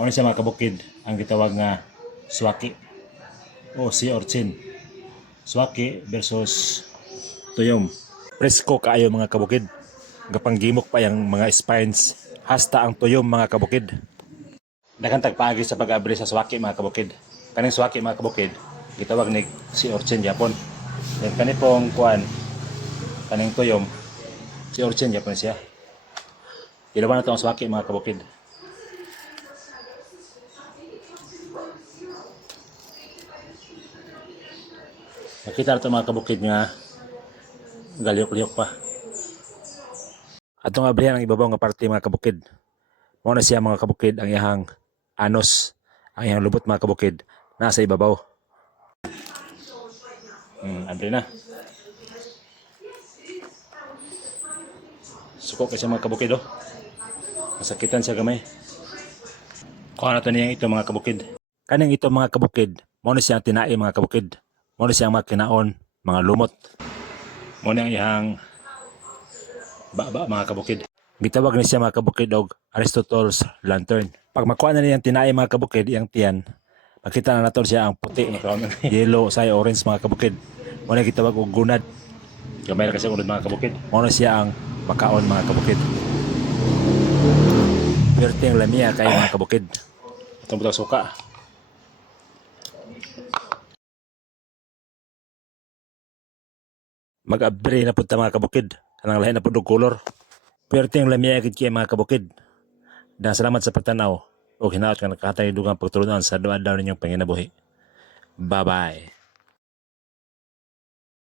Ano siya mga kabukid, ang gitawag nga swaki o sea urchin. Swaki versus tuyom. Presko kaayo mga kabukid. Gapanggimok pa yung mga spines. Hasta ang tuyom mga kabukid. Daghang tagpaagi sa pag-abri sa swaki mga kabukid. Kaning swaki mga kabukid, gitawag ni sea urchin Japon. Then kani pong kuan, kaning tuyom, sea urchin Japon siya. Ilaban na ito ang swaki mga kabukid. Nakita na ito mga kabukid nga galyok-lyok pa. At itong abrihan ang ibabaw nga parte mga kabukid. Muna siya mga kabukid ang iyang anos, ang iyang lubot mga kabukid, nasa ibabaw. Abri na. Suko kasi mga kabukid oh. Masakitan siya gamay. Kuha na ito niyang ito mga kabukid. Kaning ito mga kabukid, muna siya ang tinai mga kabukid. Muna siya ang mga kinaon, mga lumot. Muna ang iyang baba mga kabukid. Gitawag ni siya mga kabukid og Aristotle's lantern. Pag makuha na niyang tinai mga kabukid, iyang tiyan, makita na nato siya ang puti, yellow, say orange mga kabukid. Muna gitawag og gunad. Gamay na kasi unod mga kabukid. Muna siya ang makaon mga kabukid. Perting lamia kay mga kabukid. Itong butang suka. Mag-abri na punta mga kabukid. Kanang lahi na po color. Perting lamia kay mga kabukid. Dan salamat sa pagtanaw. O hinaot ka nakatay dugang pagtulunan sa doa daw ninyong panginabuhi. Bye-bye.